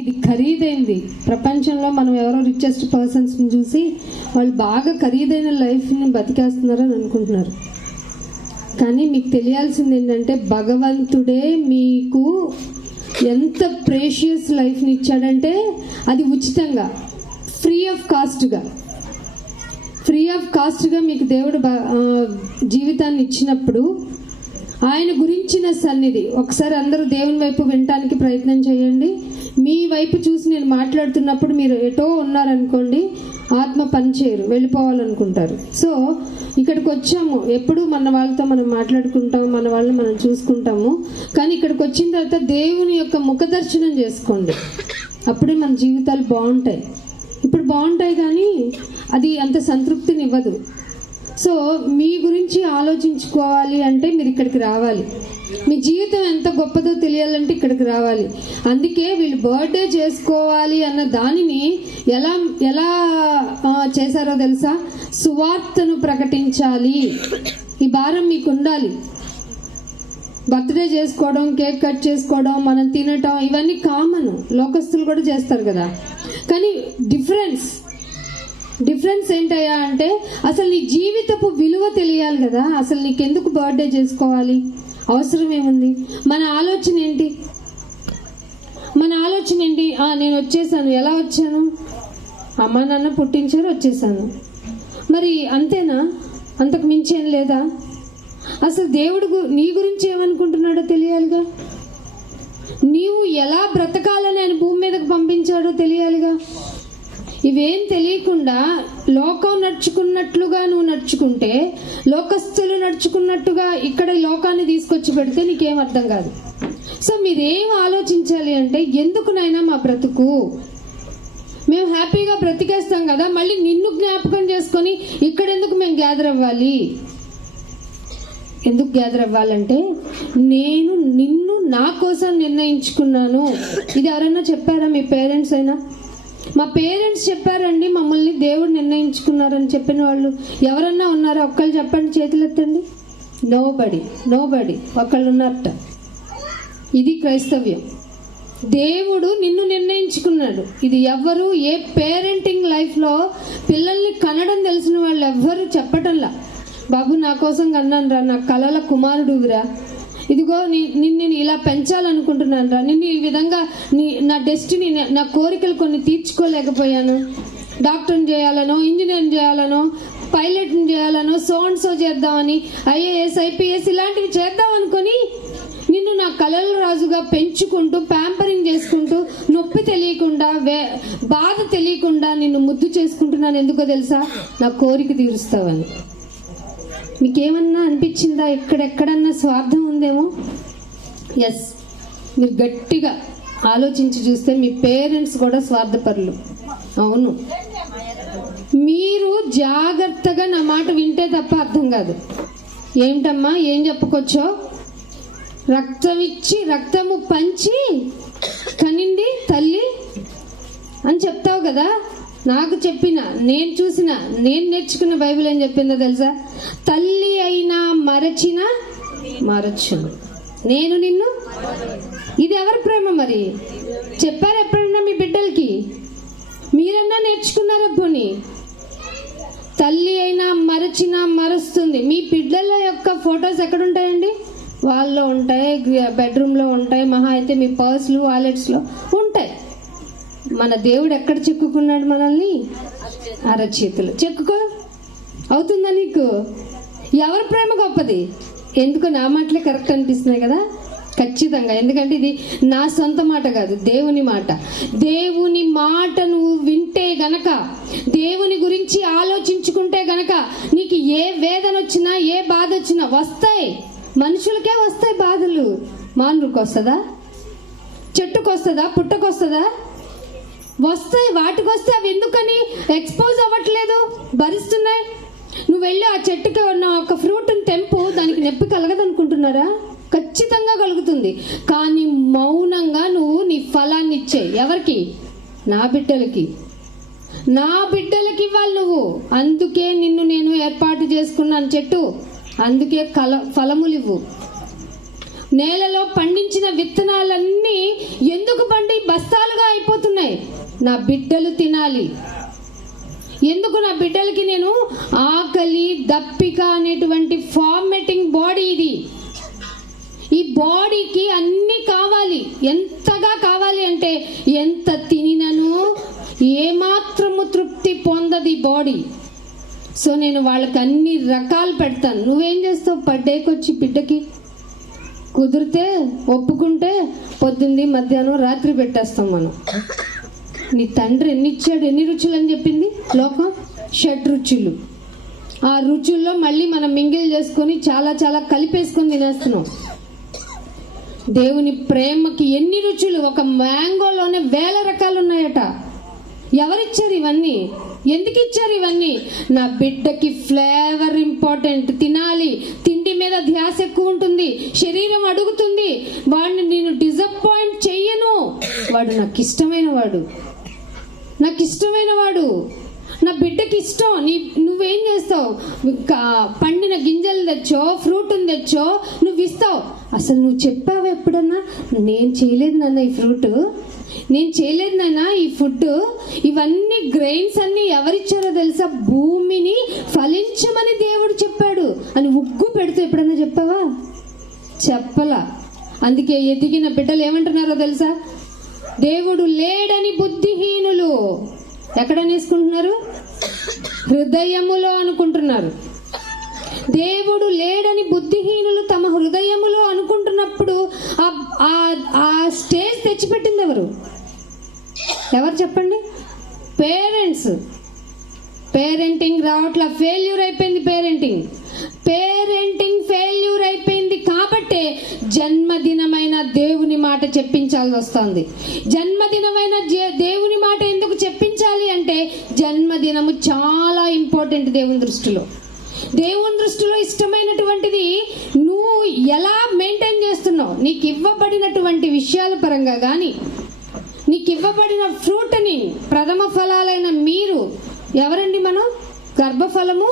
ఇది ఖరీదైంది. ప్రపంచంలో మనం ఎవరో రిచెస్ట్ పర్సన్స్ని చూసి వాళ్ళు బాగా ఖరీదైన లైఫ్ని బతికేస్తున్నారని అనుకుంటున్నారు. కానీ మీకు తెలియాల్సింది ఏంటంటే భగవంతుడే మీకు ఎంత ప్రేషియస్ లైఫ్ని ఇచ్చాడంటే అది ఉచితంగా, ఫ్రీ ఆఫ్ కాస్ట్గా మీకు దేవుడు జీవితాన్ని ఇచ్చినప్పుడు ఆయన గురించిన సన్నిధి ఒకసారి అందరూ దేవుని వైపు వినటానికి ప్రయత్నం చేయండి. మీ వైపు చూసి నేను మాట్లాడుతున్నప్పుడు మీరు ఎటో ఉన్నారనుకోండి, ఆత్మ పనిచేయరు, వెళ్ళిపోవాలనుకుంటారు. సో ఇక్కడికి వచ్చాము, ఎప్పుడు మన వాళ్ళతో మనం మాట్లాడుకుంటాము, మన వాళ్ళని మనం చూసుకుంటాము. కానీ ఇక్కడికి వచ్చిన తర్వాత దేవుని యొక్క ముఖ దర్శనం చేసుకోండి, అప్పుడే మన జీవితాలు బాగుంటాయి. ఇప్పుడు బాగుంటాయి కానీ అది అంత సంతృప్తినివ్వదు. సో మీ గురించి ఆలోచించుకోవాలి అంటే మీరు ఇక్కడికి రావాలి. మీ జీవితం ఎంత గొప్పదో తెలియాలంటే ఇక్కడికి రావాలి. అందుకే వీళ్ళు బర్త్డే చేసుకోవాలి అన్న దానిని ఎలా చేశారో తెలుసా? సువార్తను ప్రకటించాలి. ఈ భారం మీకు ఉండాలి. బర్త్డే చేసుకోవడం, కేక్ కట్ చేసుకోవడం, మనం తినటం ఇవన్నీ కామన్, లోకస్తులు కూడా చేస్తారు కదా. కానీ డిఫరెన్స్ ఏంటయ్యా అంటే అసలు నీ జీవితపు విలువ తెలియాలి కదా. అసలు నీకెందుకు బర్త్డే చేసుకోవాలి, అవసరం ఏముంది? మన ఆలోచన ఏంటి? నేను వచ్చేసాను. ఎలా వచ్చాను? అమ్మ నాన్న పుట్టించారు, వచ్చేసాను. మరి అంతేనా? అంతకు మించి ఏం లేదా? అసలు దేవుడు నీ గురించి ఏమనుకుంటున్నాడో తెలియాలిగా. నీవు ఎలా బ్రతకాలని ఆయన భూమి మీదకు పంపించాడో తెలియాలిగా. ఇవేం తెలియకుండా లోకం నడుచుకున్నట్లుగా నువ్వు నడుచుకుంటే, లోకస్తులు నడుచుకున్నట్టుగా ఇక్కడ లోకాన్ని తీసుకొచ్చి పెడితే నీకేం అర్థం కాదు. సో మీరేం ఆలోచించాలి అంటే, ఎందుకునైనా మా బ్రతుకు, మేము హ్యాపీగా బ్రతికేస్తాం కదా, మళ్ళీ నిన్ను జ్ఞాపకం చేసుకొని ఇక్కడెందుకు మేము గ్యాదర్ అవ్వాలి? ఎందుకు గ్యాదర్ అవ్వాలంటే నేను నిన్ను నా కోసం నిర్ణయించుకున్నాను. ఇది ఎవరైనా చెప్పారా? మీ పేరెంట్స్ అయినా? మా పేరెంట్స్ చెప్పారండి, మమ్మల్ని దేవుడు నిర్ణయించుకున్నారని చెప్పిన వాళ్ళు ఎవరన్నా ఉన్నారా? ఒక్కళ్ళు చెప్పండి, చేతులు ఎత్తండి. నోబడి ఒక్కళ్ళు ఉన్నారట. ఇది క్రైస్తవ్యం. దేవుడు నిన్ను నిర్ణయించుకున్నాడు. ఇది ఎవ్వరు, ఏ పేరెంటింగ్ లైఫ్లో పిల్లల్ని కనడం తెలిసిన వాళ్ళు ఎవ్వరు చెప్పటంలా, బాబు నా కోసం కన్నాను రా, నా కలల కుమారుడురా, ఇదిగో నిన్ను ఇలా పెంచాలనుకుంటున్నాను రా, నిన్ను ఈ విధంగా నా డెస్టినీ, నా కోరికలు కొన్ని తీర్చుకోలేకపోయాను, డాక్టర్ని చేయాలనో, ఇంజనీర్ని చేయాలనో, పైలట్ని చేయాలనో, సో చేద్దామని, ఐఏఎస్ ఐపీఎస్ ఇలాంటివి చేద్దాం అనుకొని నిన్ను నా కలల రాజుగా పెంచుకుంటూ, ప్యాంపరింగ్ చేసుకుంటూ, నొప్పి తెలియకుండా, బాధ తెలియకుండా నిన్ను ముద్దు చేసుకుంటున్నాను. ఎందుకో తెలుసా? నా కోరిక తీరుస్తావని. మీకేమన్నా అనిపించిందా ఎక్కడెక్కడన్నా స్వార్థం ఉందేమో? ఎస్, మీరు గట్టిగా ఆలోచించి చూస్తే మీ పేరెంట్స్ కూడా స్వార్థపరులు. అవును, మీరు జాగ్రత్తగా నా మాట వింటే తప్ప అర్థం కాదు. ఏంటమ్మా ఏం చెప్పుకోవచ్చో? రక్తం ఇచ్చి రక్తము పంచి కనింది తల్లి అని చెప్తావు కదా. నాకు చెప్పిన, నేను చూసిన, నేను నేర్చుకున్న బైబిల్ ఏం చెప్పిందో తెలుసా? తల్లి అయినా మరచిన మరచును, నేను నిన్ను. ఇది ఎవరి ప్రేమ మరి? చెప్పారు ఎప్పుడన్నా మీ బిడ్డలకి? మీరన్నా నేర్చుకున్నారా? పోనీ తల్లి అయినా మరచిన మరుస్తుంది. మీ బిడ్డల యొక్క ఫొటోస్ ఎక్కడుంటాయండి? వాళ్ళలో ఉంటాయి, బెడ్రూమ్లో ఉంటాయి, మహా అయితే మీ పర్స్లు, వాలెట్స్లో ఉంటాయి. మన దేవుడు ఎక్కడ చెక్కుకున్నాడు మనల్ని? అరచేతులు. చెక్కుకో, అవుతుందా నీకు? ఎవరి ప్రేమ గొప్పది? ఎందుకో నా మాటలే కరెక్ట్ అనిపిస్తున్నాయి కదా. ఖచ్చితంగా, ఎందుకంటే ఇది నా సొంత మాట కాదు, దేవుని మాట. దేవుని మాట నువ్వు వింటే గనక, దేవుని గురించి ఆలోచించుకుంటే గనక, నీకు ఏ వేదన వచ్చినా, ఏ బాధ వచ్చినా వస్తాయి. మనుషులకే వస్తాయి బాధలు. మానవుడికి వస్తుందా? చెట్టుకు వస్తుందా? పుట్టకు వస్తుందా? వస్తాయి. వాటికి వస్తే అవి ఎందుకని ఎక్స్పోజ్ అవ్వట్లేదు? భరిస్తున్నాయి. నువ్వు వెళ్ళి ఆ చెట్టుకి ఉన్న ఒక ఫ్రూట్ని తెంపు, దానికి నొప్పి కలగదనుకుంటున్నారా? ఖచ్చితంగా కలుగుతుంది. కానీ మౌనంగా నువ్వు నీ ఫలాన్ని ఇచ్చే. ఎవరికి? నా బిడ్డలకి ఇవ్వాలి నువ్వు. అందుకే నిన్ను నేను ఏర్పాటు చేసుకున్నాను చెట్టు. అందుకే ఫలములు ఇవ్వు. నేలలో పండించిన విత్తనాలన్నీ ఎందుకు పండి బస్తాలుగా అయిపోతున్నాయి? నా బిడ్డలు తినాలి. ఎందుకు? నా బిడ్డలకి నేను ఆకలి, దప్పిక అనేటువంటి ఫార్మేటింగ్ బాడీ ఇది. ఈ బాడీకి అన్ని కావాలి. ఎంతగా కావాలి అంటే ఎంత తినినను ఏమాత్రము తృప్తి పొందదు ఈ బాడీ. సో నేను వాళ్ళకి అన్ని రకాలు పెడతాను. నువ్వేం చేస్తావు? పడ్డేకొచ్చి బిడ్డకి కుదిరితే ఒప్పుకుంటే పొద్దుంది, మధ్యాహ్నం, రాత్రి పెట్టేస్తాం మనం. నీ తండ్రి ఎన్ని ఇచ్చాడు? ఎన్ని రుచులు అని చెప్పింది లోకం? 6 రుచులు. ఆ రుచుల్లో మళ్ళీ మనం మింగిల్ చేసుకొని చాలా చాలా కలిపేసుకొని తినేస్తున్నాం. దేవుని ప్రేమకి ఎన్ని రుచులు! ఒక మ్యాంగోలోనే 1000 రకాలు ఉన్నాయట. ఎవరిచ్చారు ఇవన్నీ? ఎందుకు ఇచ్చారు ఇవన్నీ? నా బిడ్డకి ఫ్లేవర్ ఇంపార్టెంట్. తినాలి. తిండి మీద ధ్యాస ఎక్కువ ఉంటుంది. శరీరం అడుగుతుంది. వాడిని నేను డిసప్పాయింట్ చెయ్యను. వాడు నాకు ఇష్టమైన వాడు, నాకు ఇష్టమైన వాడు, నా బిడ్డకి ఇష్టం. నువ్వేం చేస్తావు? పండిన గింజలు తెచ్చో, ఫ్రూట్ని తెచ్చో నువ్వు ఇస్తావు. అసలు నువ్వు చెప్పావు ఎప్పుడన్నా? నేను చేయలేదు నాన్న ఈ ఫ్రూట్, నేను చేయలేదు నాన్న ఈ ఫుడ్. ఇవన్నీ గ్రెయిన్స్ అన్ని ఎవరిచ్చారో తెలుసా? భూమిని ఫలించమని దేవుడు చెప్పాడు అని ఉగ్గు పెడుతూ ఎప్పుడన్నా చెప్పావా? చెప్పలా. అందుకే ఎదిగిన బిడ్డలు ఏమంటున్నారో తెలుసా? దేవుడు లేడని బుద్ధిహీనులు ఎక్కడ నేసుకుంటున్నారు? హృదయములో అనుకుంటున్నారు. దేవుడు లేడని బుద్ధిహీనులు తమ హృదయములో అనుకుంటున్నప్పుడు ఆ స్టేజ్ తెచ్చిపెట్టింది ఎవరు? ఎవరు చెప్పండి? పేరెంట్స్. పేరెంటింగ్ రావట్లా, ఫెయిల్యూర్ అయిపోయింది. పేరెంటింగ్ ఫెయిల్యూర్ అయిపోయింది కాబట్టే జన్మదినమైన దేవుని మాట చెప్పించాల్సి వస్తుంది. జన్మదినమైన దేవుని మాట ఎందుకు చెప్పించాలి అంటే జన్మదినము చాలా ఇంపార్టెంట్ దేవుని దృష్టిలో. దేవుని దృష్టిలో ఇష్టమైనటువంటిది నువ్వు ఎలా మెయింటైన్ చేస్తున్నావు. నీకు ఇవ్వబడినటువంటి విషయాల పరంగా కానీ, నీకు ఇవ్వబడిన ఫ్రూట్ని, ప్రథమ ఫలాలైన మీరు ఎవరండి? మనం గర్భఫలము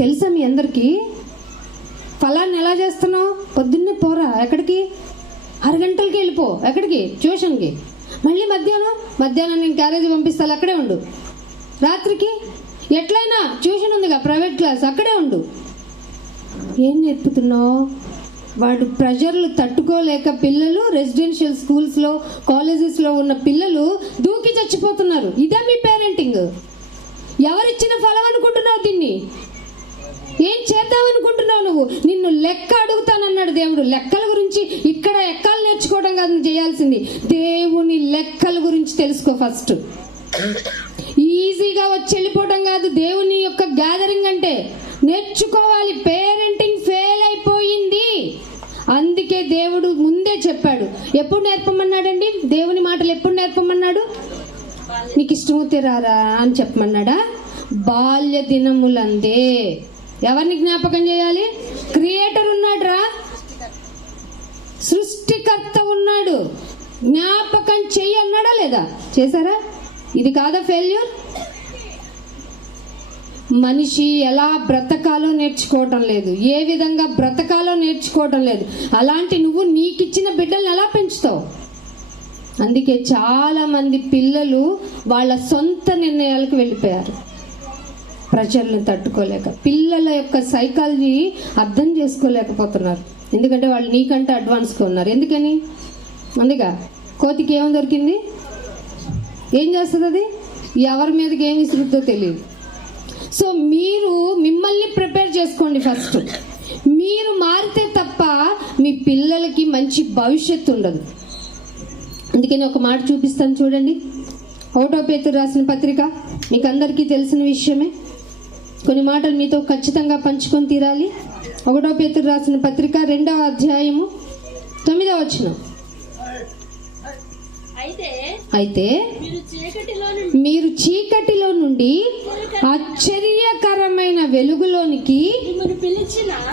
తెలుసా మీ అందరికీ? ఫలాన్ని ఎలా చేస్తున్నావు? పొద్దున్నే పోరా ఎక్కడికి? 6 గంటలకి వెళ్ళిపో. ఎక్కడికి? ట్యూషన్కి. మళ్ళీ మధ్యాహ్నం నేను క్యారేజీ పంపిస్తాను, అక్కడే ఉండు. రాత్రికి ఎట్లయినా ట్యూషన్ ఉందిగా, ప్రైవేట్ క్లాస్, అక్కడే ఉండు. ఏం నేర్పుతున్నావు? వాడు ప్రెషర్లు తట్టుకోలేక పిల్లలు రెసిడెన్షియల్ స్కూల్స్లో, కాలేజెస్లో ఉన్న పిల్లలు దూకి చచ్చిపోతున్నారు. ఇదే మీ పేరెంటింగ్? ఎవరిచ్చిన ఫలం అనుకుంటున్నావు? దీన్ని ఏం చేద్దామనుకుంటున్నావు నువ్వు? నిన్ను లెక్క అడుగుతానన్నాడు దేవుడు. లెక్కల గురించి ఇక్కడ ఎక్కాలు నేర్చుకోవడం కాదు నువ్వు చేయాల్సింది, దేవుని లెక్కల గురించి తెలుసుకో ఫస్ట్. ఈజీగా వచ్చి వెళ్ళిపోవడం కాదు దేవుని యొక్క గ్యాదరింగ్ అంటే. నేర్చుకోవాలి. పేరెంటింగ్ ఫెయిల్ అయిపోయింది. అందుకే దేవుడు ముందే చెప్పాడు. ఎప్పుడు నేర్పమన్నాడండి? దేవుని మాటలు ఎప్పుడు నేర్పమన్నాడు? నీకు ఇష్టమవుతే రారా అని చెప్పమన్నాడా? బాల్య దినములందే. ఎవరిని జ్ఞాపకం చేయాలి? క్రియేటర్ ఉన్నాడు రా, సృష్టికర్త ఉన్నాడు. జ్ఞాపకం చెయ్యి అన్నాడా లేదా? చేశారా? ఇది కాదా ఫెయిల్యూర్? మనిషి ఎలా బ్రతకాలో నేర్చుకోవటం లేదు, ఏ విధంగా బ్రతకాలో నేర్చుకోవటం లేదు. అలాంటి నువ్వు నీకిచ్చిన బిడ్డల్ని ఎలా పెంచుతావు? అందుకే చాలా మంది పిల్లలు వాళ్ళ సొంత నిర్ణయాలకు వెళ్ళిపోయారు, ప్రెషర్లను తట్టుకోలేక. పిల్లల యొక్క సైకాలజీ అర్థం చేసుకోలేకపోతున్నారు. ఎందుకంటే వాళ్ళు నీకంటే అడ్వాన్స్గా ఉన్నారు. ఎందుకని? అందుగా కోతికి ఏం దొరికింది? ఏం చేస్తుంది అది? ఎవరి మీదకి ఏం విసురుద్దో తెలియదు. సో మీరు మిమ్మల్ని ప్రిపేర్ చేసుకోండి ఫస్ట్. మీరు మారితే తప్ప మీ పిల్లలకి మంచి భవిష్యత్తు ఉండదు. అందుకని ఒక మాట చూపిస్తాను చూడండి. 1వ పేతురు రాసిన పత్రిక మీకు అందరికీ తెలిసిన విషయమే. కొన్ని మాటలు మీతో ఖచ్చితంగా పంచుకొని తీరాలి. 1వ పేతురు రాసిన పత్రిక 2వ అధ్యాయము 9వ వచనం. అయితే మీరు చీకటిలో నుండి ఆశ్చర్యకరమైన వెలుగులోనికి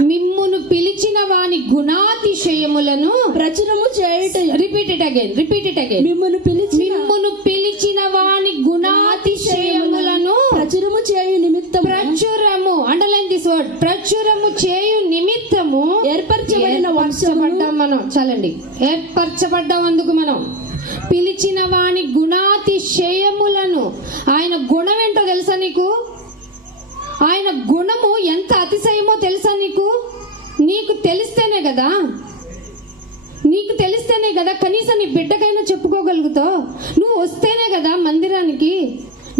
మిమ్మును పిలిచిన వాని గుణాతిశయములను ప్రచురము చేయుట. Repeat it again. మిమ్మును పిలిచిన వాని గుణాతిశయములను ప్రచురము చేయు నిమిత్తము. ప్రచురము, అండర్లైన్ దిస్ వర్డ్, ప్రచురము చేయు నిమిత్తము ఏర్పరచబడిన ఏర్పరచబడ్డాం అందుకు మనం. పిలిచిన వాని గుణాతిశయములను, ఆయన గుణం ఏంటో తెలుసా నీకు? ఆయన గుణము ఎంత అతిశయమో తెలుసా నీకు? నీకు తెలిస్తేనే కదా, నీకు తెలిస్తేనే కదా కనీసం నీ బిడ్డకైనా చెప్పుకోగలుగుతావు. నువ్వు వస్తేనే కదా మందిరానికి.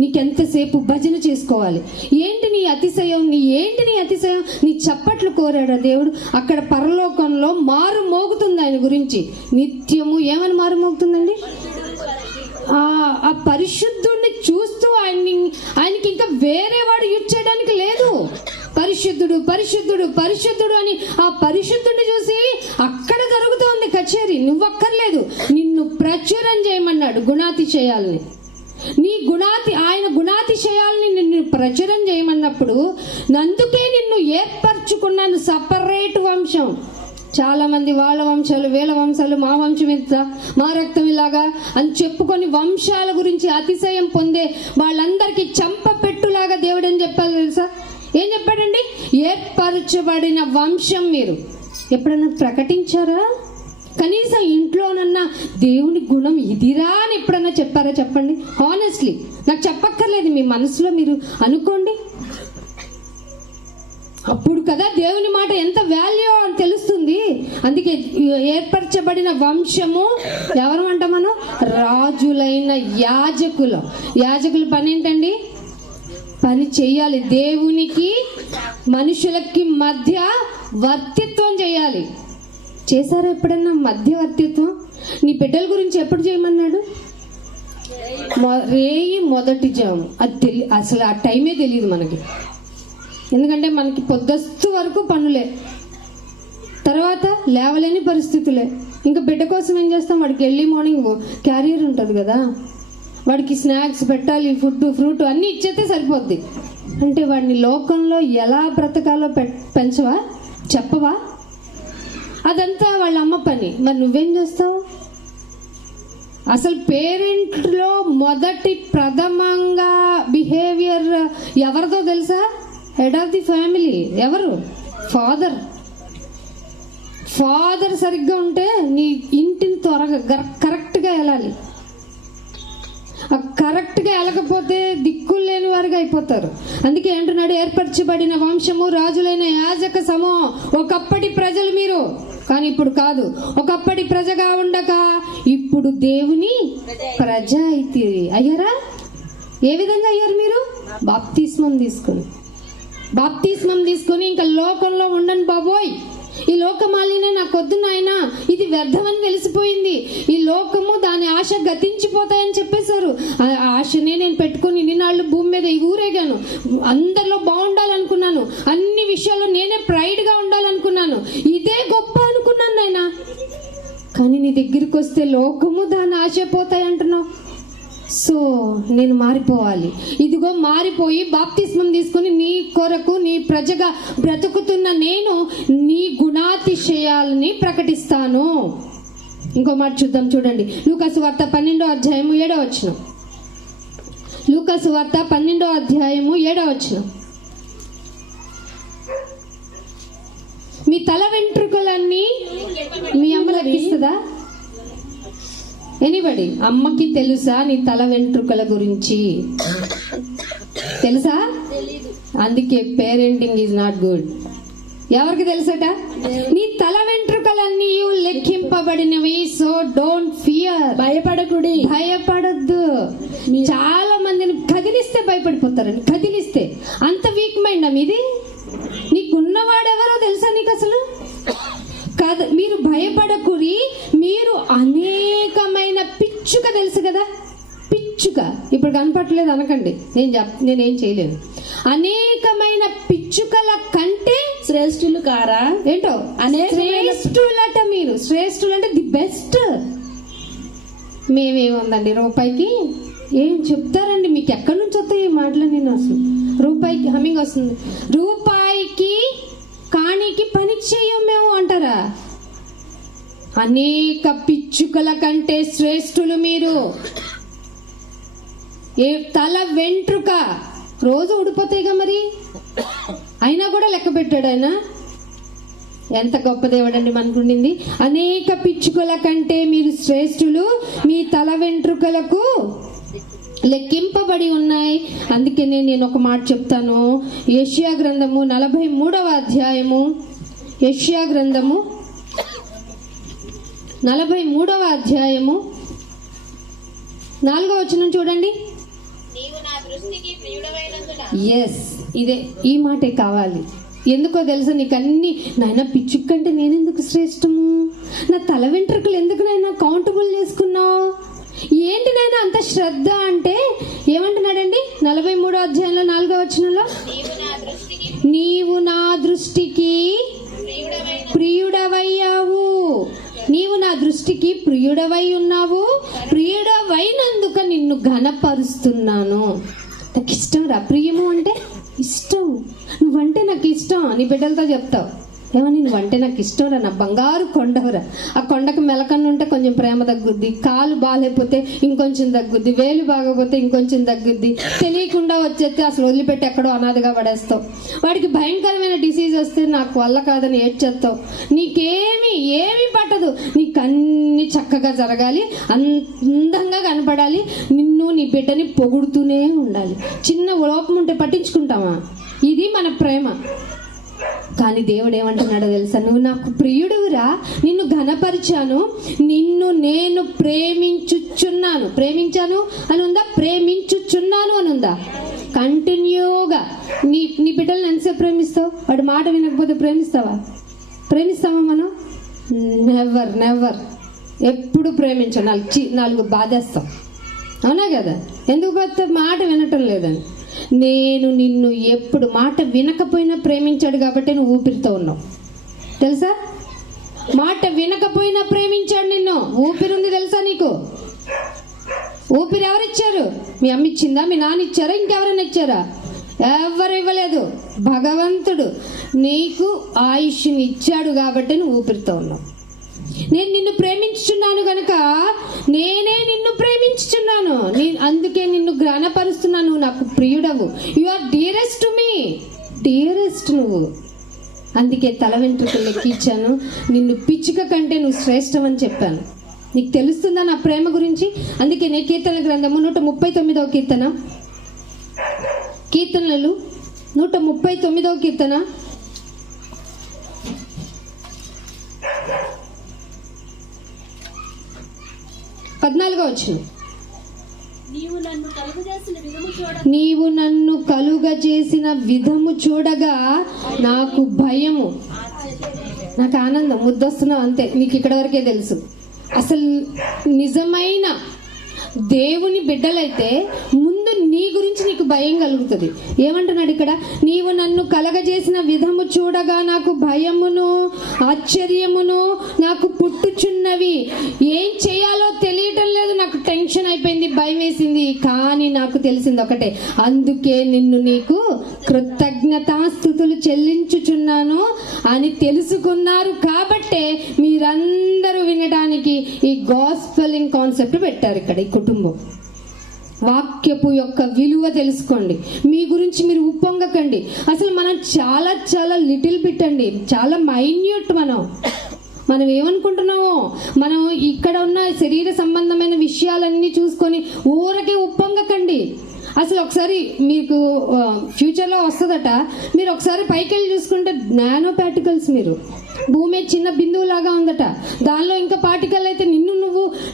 నీకెంతసేపు భజన చేసుకోవాలి. ఏంటి నీ అతిశయం? ఏంటి నీ అతిశయం? నీ చప్పట్లు కోరాడా దేవుడు? అక్కడ పరలోకంలో మారు మోగుతుంది ఆయన గురించి నిత్యము. ఏమని మారు మోగుతుందండి? ఆ పరిశుద్ధుడిని చూస్తూ ఆయనకి ఇంకా వేరే వాడు యూజ్ చేయడానికి లేదు. పరిశుద్ధుడు పరిశుద్ధుడు పరిశుద్ధుడు అని ఆ పరిశుద్ధుడిని చూసి అక్కడ జరుగుతోంది కచేరీ. నువ్వక్కర్లేదు, నిన్ను ప్రచురం చేయమన్నాడు గుణాతిశయాల్ని. ఆయన గుణాతిశయాల్ని నిన్ను ప్రచురం చేయమన్నప్పుడు అందుకే నిన్ను ఏర్పరచుకున్నాను. సపరేట్ వంశం. చాలా మంది వాళ్ళ వంశాలు, వీళ్ళ వంశాలు, మా వంశం ఇంత, మా రక్తం ఇలాగా అని చెప్పుకొని వంశాల గురించి అతిశయం పొందే వాళ్ళందరికీ చంప పెట్టులాగా దేవుడు ఏం చెప్పాలి తెలుసా? ఏం చెప్పాడండి? ఏర్పరచబడిన వంశం. మీరు ఎప్పుడైనా ప్రకటించారా? కనీసం ఇంట్లోనన్నా దేవుని గుణం ఇదిరా అని ఎప్పుడన్నా చెప్పారా? చెప్పండి హానెస్ట్లీ. నాకు చెప్పక్కర్లేదు, మీ మనసులో మీరు అనుకోండి. అప్పుడు కదా దేవుని మాట ఎంత వాల్యూ అని తెలుస్తుంది. అందుకే ఏర్పరచబడిన వంశము ఎవరు అంట మనం? రాజులైన యాజకులు. యాజకుల పని ఏంటండి? పని చేయాలి. దేవునికి మనుషులకి మధ్య వర్తిత్వం చేయాలి. చేశారా ఎప్పుడన్నా మధ్యవర్తిత్వం? నీ బిడ్డల గురించి ఎప్పుడు చేయమన్నాడు? రేయి మొదటి జాము. అది అసలు ఆ టైమే తెలియదు మనకి. ఎందుకంటే మనకి పొద్దస్తు వరకు పనులే, తర్వాత లేవలేని పరిస్థితులే. ఇంకా బిడ్డ కోసం ఏం చేస్తాం? వాడికి ఎర్లీ మార్నింగ్ క్యారియర్ ఉంటుంది కదా, వాడికి స్నాక్స్ పెట్టాలి, ఫుడ్ ఫ్రూట్ అన్నీ ఇచ్చేస్తే సరిపోద్ది. అంటే వాడిని లోకంలో ఎలా బ్రతకాలో పెంచవా? చెప్పవా? అదంతా వాళ్ళ అమ్మ పని. మరి నువ్వేం చేస్తావు? అసలు పేరెంట్లో మొదటి ప్రథమంగా బిహేవియర్ ఎవరిదో తెలుసా? హెడ్ ఆఫ్ ది ఫ్యామిలీ ఎవరు? ఫాదర్. ఫాదర్ సరిగ్గా ఉంటే నీ ఇంటిని త్వరగా కరెక్ట్గా వెళ్ళాలి. కరెక్ట్గా వెళ్ళకపోతే దిక్కులు లేని వారిగా అయిపోతారు. అందుకే అంటున్నాడు, ఏర్పరచబడిన వంశము, రాజులైన యాజక సమూహం. ఒకప్పటి ప్రజలు మీరు, కానీ ఇప్పుడు కాదు. ఒకప్పటి ప్రజగా ఉండక ఇప్పుడు దేవుని ప్రజ అయితే అయ్యారా? ఏ విధంగా అయ్యారు మీరు? బాప్తిస్మం తీసుకొని ఇంకా లోకంలో ఉండను బాబోయ్, ఈ లోకమాలినే నాకు వద్దు నాయనా, ఇది వ్యర్థమని తెలిసిపోయింది, ఈ లోకము దాని ఆశ గతించిపోతాయని చెప్పేశారు. ఆ ఆశనే నేను పెట్టుకొని ఇన్ని నాళ్ళు భూమి మీద ఊరేగాను. అందరిలో బాగుండాలనుకున్నాను, అన్ని విషయాల్లో నేనే ప్రైడ్గా ఉండాలనుకున్నాను, ఇదే గొప్ప అనుకున్నాను నాయనా. కానీ నీ దగ్గరికి వస్తే లోకము దాని ఆశ పోతాయి అంటున్నావు. సో నేను మారిపోవాలి. ఇదిగో మారిపోయి బాప్తిస్మం తీసుకుని నీ కొరకు నీ ప్రజగా బ్రతుకుతున్న నేను నీ గుణాతిశయాలని ప్రకటిస్తాను. ఇంకో మాట చూద్దాం, చూడండి. లూకాసు వార్త 12వ అధ్యాయము 7వ వచనం. లూకాసు వార్త 12వ అధ్యాయము 7వ వచనం. మీ తల వెంట్రుకలన్నీ మీ అమ్మ లెక్కిస్తుందా? ఎనీబడి? అమ్మకి తెలుసా నీ తల వెంట్రుకల గురించి? తెలుసా? అందుకే పేరెంటింగ్ ఈజ్ నాట్ గుడ్. ఎవరికి తెలుసట? నీ తల వెంట్రుకలన్నీ లెక్కింపబడినవి. So don't fear. భయపడొద్దు. చాలా మందిని కదిలిస్తే భయపడిపోతారండి. కదిలిస్తే అంత వీక్ మైండ్ మీది. నీకున్నవాడెవరో తెలుసా నీకు అసలు? కాదు, మీరు భయపడకురి. మీరు అనేకమైన పిచ్చుక తెలుసు కదా, పిచ్చుక ఇప్పుడు కనపట్లేదు అనకండి, నేనేం చేయలేను. అనేకమైన పిచ్చుకల కంటే శ్రేష్ఠులు కారా? ఏంటో శ్రేష్ఠులట. మీరు శ్రేష్ఠులు అంటే ది బెస్ట్. మేమేముందండి రూపాయికి ఏం చెప్తారండి? మీకు ఎక్కడి నుంచి వస్తాయి ఈ మాటలు? నేను అసలు రూపాయికి హమ్మింగ్ వస్తుంది. రూపాయికి కాణికి పని చేయం మేము అంటారా? అనేక పిచ్చుకల కంటే శ్రేష్ఠులు మీరు. ఏ తల వెంట్రుక రోజు ఊడిపోతాయిగా మరి, అయినా కూడా లెక్క పెట్టాడు ఆయన. ఎంత గొప్ప దేవుడండి మనకుండింది. అనేక పిచ్చుకల కంటే మీరు శ్రేష్ఠులు, మీ తల వెంట్రుకలకు లెక్కింపబడి ఉన్నాయి. అందుకే నేను ఒక మాట చెప్తాను. యెషయా గ్రంథము 43వ అధ్యాయము, యెషయా గ్రంథము 43వ అధ్యాయము 4వ వచనం చూడండి. ఎస్, ఇదే, ఈ మాటే కావాలి. ఎందుకో తెలుసా, నీకు అన్ని నాయన పిచ్చుక కంటే నేనెందుకు శ్రేష్టము, నా తల వెంట్రుకలు ఎందుకు నాయన కౌంటబుల్ చేసుకున్నావు, ఏంటి నాయన అంత శ్రద్ధ అంటే ఏమంటున్నాడండి 43వ అధ్యాయంలో 4వ వచనంలో, నీవు నా దృష్టికి ప్రియుడవయ్యావు, నీవు నా దృష్టికి ప్రియుడవై ఉన్నావు, ప్రియుడవైనందుక నిన్ను ఘనపరుస్తున్నాను. నాకు ఇష్టం రా, ప్రియము అంటే ఇష్టం, నువ్వంటే నాకు ఇష్టం నీ బిడ్డలతో చెప్తావు. ఏమని, నువ్వంటే నాకు ఇష్టం రా, నా బంగారు కొండవరా. ఆ కొండకు మెలకన్ను ఉంటే కొంచెం ప్రేమ తగ్గుద్ది, కాలు బాగాలేకపోతే ఇంకొంచెం తగ్గుద్ది, వేలు బాగపోతే ఇంకొంచెం తగ్గుద్ది, తెలియకుండా వచ్చేస్తే అసలు వదిలిపెట్టి ఎక్కడో అనాథగా పడేస్తావు. వాడికి భయంకరమైన డిసీజ్ వస్తే నాకు వల్ల కాదని ఏడ్చేస్తావు. ఏమీ పట్టదు, నీకు అన్ని చక్కగా జరగాలి, అందంగా కనపడాలి, నిన్ను నీ బిడ్డని పొగుడుతూనే ఉండాలి. చిన్న లోపం ఉంటే పట్టించుకుంటామా? ఇది మన ప్రేమ. కానీ దేవుడు ఏమంటున్నాడో తెలుసా, నువ్వు నాకు ప్రియుడురా, నిన్ను ఘనపరిచాను, నిన్ను నేను ప్రేమించుచున్నాను. ప్రేమించాను అని ఉందా? ప్రేమించుచున్నాను అని ఉందా? కంటిన్యూగా నీ బిడ్డలను ఎంతసేపు ప్రేమిస్తావు? వాడి మాట వినకపోతే ప్రేమిస్తావా మనం? నెవర్. ఎప్పుడు ప్రేమించాం, నాలుగు బాధేస్తాం, అవునా కదా? ఎందుకు కొత్త మాట వినటం లేదని. నేను నిన్ను ఎప్పుడు మాట వినకపోయినా ప్రేమించాడు కాబట్టి నువ్వు ఊపిరితో ఉన్నావు, తెలుసా? మాట వినకపోయినా ప్రేమించాడు నిన్ను. ఊపిరి ఉంది తెలుసా నీకు? ఊపిరి ఎవరిచ్చారు? మీ అమ్మ ఇచ్చిందా? మీ నాన్న ఇచ్చారా? ఇంకెవరైనా ఇచ్చారా? ఎవరు ఇవ్వలేదు. భగవంతుడు నీకు ఆయుష్ని ఇచ్చాడు కాబట్టి నువ్వు ఊపిరితో ఉన్నావు. నేను నిన్ను ప్రేమించుచున్నాను గనక నేనే నిన్ను ప్రేమించుచున్నాను, అందుకే నిన్ను ఘనపరుస్తున్నాను. నాకు ప్రియుడవు, you are dearest to me, dearest నువ్వు. అందుకే తల వెంట్రుకలు లెక్కించాను, నిన్ను పిచ్చుక కంటే నువ్వు శ్రేష్టం అని చెప్పాను. నీకు తెలుస్తుందా నా ప్రేమ గురించి? అందుకే నేను కీర్తనల గ్రంథము 139వ కీర్తన, కీర్తనలు 139వ కీర్తన 14వ వచనం, నీవు నన్ను కలుగజేసిన విధము చూడగా నాకు భయము, నాకు ఆనందం, ముద్దొస్తున్నావు అంతే. నీకు ఇక్కడ వరకే తెలుసు. అసలు నిజమైన దేవుని బిడ్డలైతే ముందు నీ గురించి నీకు భయం కలుగుతుంది. ఏమంటున్నాడు ఇక్కడ? నీవు నన్ను కలగజేసిన విధము చూడగా నాకు భయమును ఆశ్చర్యమును నాకు పుట్టుచున్నవి. ఏం చేయాలో తెలియటం లేదు, నాకు టెన్షన్ అయిపోయింది, భయం వేసింది. కానీ నాకు తెలిసింది ఒకటే, అందుకే నీకు కృతజ్ఞతాస్తుతులు చెల్లించుచున్నాను అని తెలుసుకున్నారు. కాబట్టే మీరందరూ వినడానికి ఈ గాస్పెలింగ్ కాన్సెప్ట్ పెట్టారు ఇక్కడ. ఈ కుటుంబం వాక్యపు యొక్క విలువ తెలుసుకోండి. మీ గురించి మీరు ఉప్పొంగకండి. అసలు మనం చాలా చాలా లిటిల్ బిట్ అండి, చాలా మైన్యూట్. మనం ఏమనుకుంటున్నామో, మనం ఇక్కడ ఉన్న శరీర సంబంధమైన విషయాలన్నీ చూసుకొని ఊరకే ఉప్పొంగకండి. అసలు ఒకసారి మీకు ఫ్యూచర్లో వస్తుందట, మీరు ఒకసారి పైకి వెళ్ళి చూసుకుంటే నానో పార్టికల్స్, మీరు భూమి చిన్న బిందువు లాగా ఉందట, దానిలో ఇంకా పార్టికల్ అయితే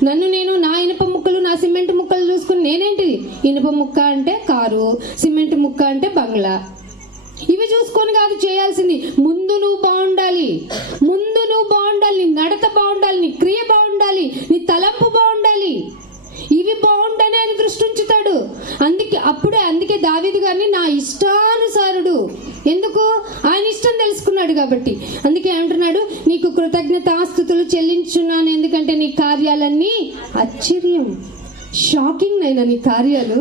నన్ను నేను నా ఇనుప ముక్కలు నా సిమెంట్ ముక్కలు చూసుకుని నేనేంటిది, ఇనుప ముక్క అంటే కారు, సిమెంట్ ముక్క అంటే బంగ్లా, ఇవి చూసుకొని కాదు చేయాల్సింది. ముందు నువ్వు బాగుండాలి, నీ నడత బాగుండాలి, నీ క్రియ బాగుండాలి, నీ తలంపు బాగుండాలి. ఇవి బాగుంటేనే ఆయన దృష్టి ఉంచుతాడు. అందుకే దావీదు గారిని నా ఇష్టానుసారుడు, ఎందుకు? ఆయన ఇష్టం తెలుసుకున్నాడు కాబట్టి. అందుకే అంటున్నాడు, నీకు కృతజ్ఞతాస్తుతులు చెల్లించున్నాను, ఎందుకంటే నీ కార్యాలన్నీ ఆశ్చర్యం, షాకింగ్ నైనా నీ కార్యాలు.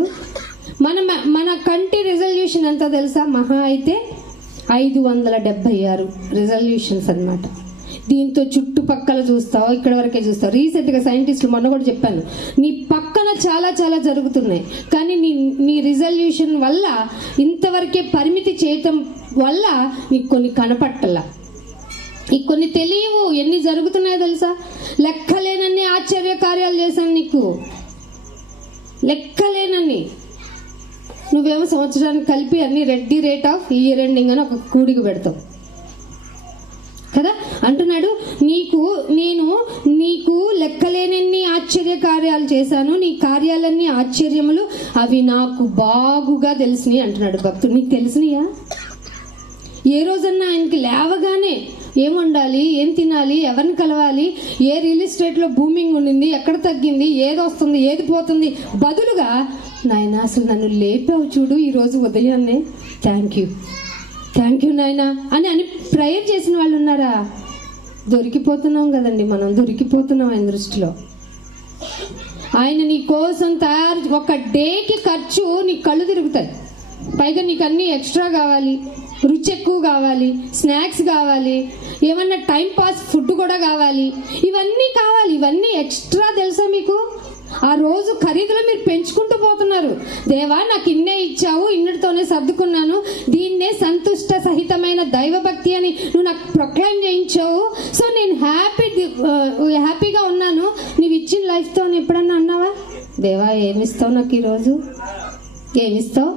మన కంటి రిజల్యూషన్ ఎంత తెలుసా? మహా అయితే 576 రిజల్యూషన్స్ అన్నమాట. దీంతో చుట్టుపక్కల చూస్తావు, ఇక్కడ వరకే చూస్తావు. రీసెంట్గా సైంటిస్టులు మొన్న కూడా చెప్పాను, నీ పక్కన చాలా చాలా జరుగుతున్నాయి, కానీ నీ రిజల్యూషన్ వల్ల ఇంతవరకే పరిమితి చేయటం వల్ల నీకు కొన్ని కనపట్టలా. ఈ కొన్ని తెలియవు, ఎన్ని జరుగుతున్నాయో తెలుసా? లెక్కలేనన్ని ఆశ్చర్య కార్యాలు చేశాను నీకు, లెక్కలేనన్ని. నువ్వేమో సంవత్సరానికి కలిపి అన్ని Reddy rate of year ending అని ఒక కూడికి పెడతావు కదా. అంటున్నాడు, నేను నీకు లెక్కలేనన్ని ఆశ్చర్య కార్యాలు చేశాను, నీ కార్యాలన్నీ ఆశ్చర్యములు, అవి నాకు బాగుగా తెలిసినాయి అంటున్నాడు భక్తుడు. నీకు తెలిసినాయా? ఏ రోజన్నా ఆయనకి లేవగానే ఏం వండాలి, ఏం తినాలి, ఎవరిని కలవాలి, ఏ రియల్ ఎస్టేట్లో బూమింగ్ ఉండింది, ఎక్కడ తగ్గింది, ఏది వస్తుంది, ఏది పోతుంది, బదులుగా నాయన అసలు నన్ను లేపావు చూడు ఈరోజు ఉదయాన్నే, థ్యాంక్ యూ నాయనా అని ప్రేయర్ చేసిన వాళ్ళు ఉన్నారా? దొరికిపోతున్నాం కదండి, మనం దొరికిపోతున్నాం ఆయన దృష్టిలో. ఆయన నీ కోసం ఒక డేకి ఖర్చు, నీ కళ్ళు తిరుగుతాయి. పైగా నీకు అన్నీ ఎక్స్ట్రా కావాలి, రుచి ఎక్కువ కావాలి, స్నాక్స్ కావాలి, ఏమన్నా టైం పాస్ ఫుడ్ కూడా కావాలి, ఇవన్నీ ఎక్స్ట్రా తెలుసా మీకు? ఆ రోజు ఖరీదులో మీరు పెంచుకుంటూ పోతున్నారు. దేవా నాకు ఇన్నే ఇచ్చావు, ఇన్నిటితోనే సర్దుకున్నాను, దీన్నే సంతుష్ట సహితమైన దైవభక్తి అని నువ్వు నాకు ప్రొక్లైమ్ చేయించావు, సో నేను హ్యాపీగా ఉన్నాను. నీవు ఇచ్చిన లైఫ్తో ఎప్పుడన్నా అన్నావా, దేవా ఏమిస్తావు నాకు ఈరోజు, ఏమిస్తావు?